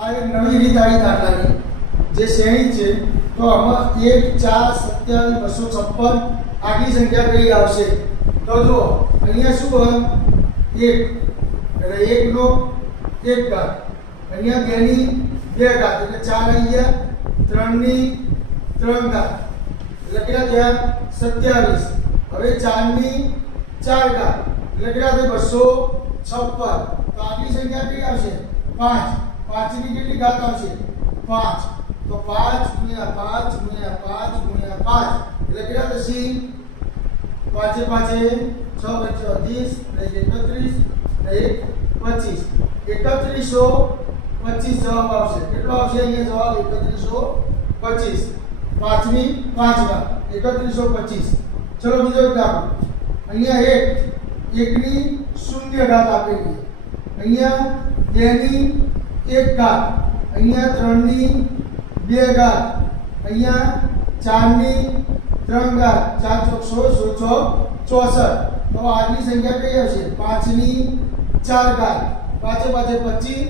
આ એક નવી રીત આવી દાખલાની જે શ્રેણી છે. તો આમાં 1 4 27 256 આગલી સંખ્યા કઈ આવશે? તો જુઓ અહીંયા શું હોય? 1 એટલે 1 નો 1 ઘાત, અહીંયા 2 ની 2 ઘાત એટલે 4 આવી ગયા, 3 ની 3 ઘાત એટલે કેટલા થયા? 27. હવે 4 ની 4 ઘાત એટલે કેટલા થયા? 256. તો આગલી સંખ્યા કઈ આવશે? 5. 5 ની કેટલી ઘાત આવશે? 5. તો 5 ગુણ્યા 5 ગુણ્યા 5 ગુણ્યા 5 એટલે કેટલા થશે? 5 5 6 30 31 25 3125 જવાબ આવશે. કેટલો આવશે અહીંયા જવાબ? 3125. 5 ની 5 ઘાત 3125. ચલો બીજો એક દાખલો. અહીંયા 1 ની 0 ઘાત આપેલી, અહીંયા 2 ની 1 ઘાત, અહીંયા 3 ની 2 ઘાત, અહીંયા 4 ની 3 ઘાત, 4 ચોક 16 64. તો આગલી સંખ્યા કઈ આવશે? 5 ની 4 ઘાત, 5 5 25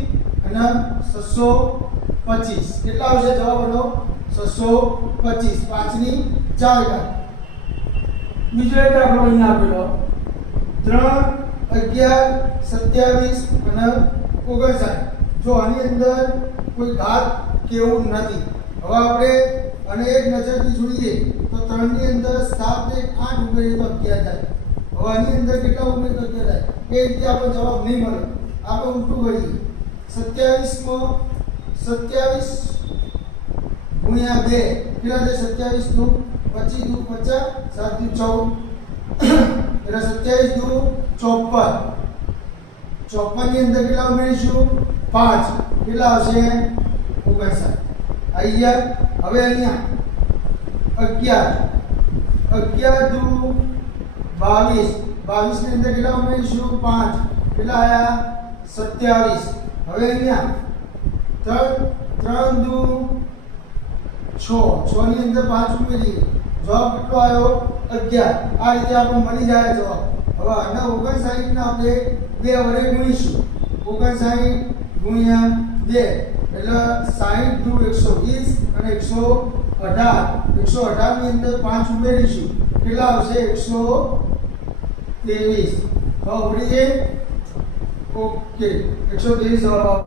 અને 625. કેટલા આવશે જવાબ એનો? 625. 5 ની 4 ઘાત. બીજો એક દાખલો અહીંયા આપેલો 3 11 27 અને 59. જો આની અંદર કોઈ ઘાત કેવું નથી. હવે આપણે અને એક નજરથી જોઈએ તો 3 ની અંદર 7 1 8 ઉમેરીએ તો 11 થાય. હવે આની અંદર કેટલા ઉમેરીએ તો 11 થાય? એ રીતે આપણો જવાબ નહીં મળે. આપણે ઉલટું કરીએ. 27 માં 27 ગુણ્યા 2 કેટલા થાય? 27 દુ 25 દુ 50 7 દુ 14 એટલે 27 દુ 54. 54 ની અંદર કેટલા ઉમેરીશું? 5. કેટલા આવશે? 59. અહીંયા હવે અહીંયા 11 11 દુ 22 22 ની અંદર કેટલા ઉમેરીશું? 5. કેટલા આયા? 27. હવે અહીંયા 3 દુ 6 6 ની અંદર 5 ઉમેરીએ, જવાબ કેટલો આવ્યો? 11. આ રીતે આપણને મળી જાય જવાબ. હવે આના 59 ને આપણે 2 વડે ગુણીશું. 59 ગુણ્યા 2 એટલે 60 દુ 120 અને 118. 118 ની અંદર 5 ઉમેરીશું. કેટલા આવશે? 123. હવે ઉડી જાય. ઓકે 123 જવાબ.